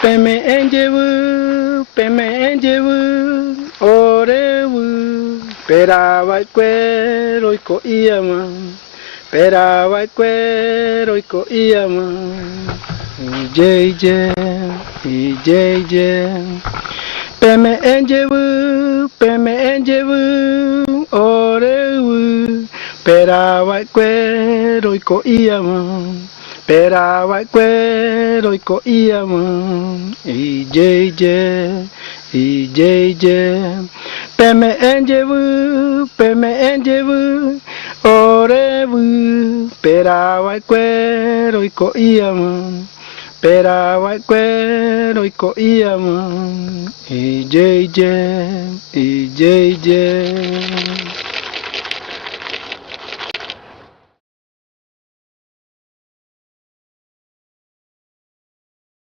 Peme enjevu, orevu, pera vai quero e co iama, pera vai quero e co iama, ijeje, peme enjevu, orevu, pera vai quero e co iama. Pera vai quero e co iama, ijeje, peme enjevu, orevu, pera vai quero e co iama, pera vai quero e co iama, ijeje.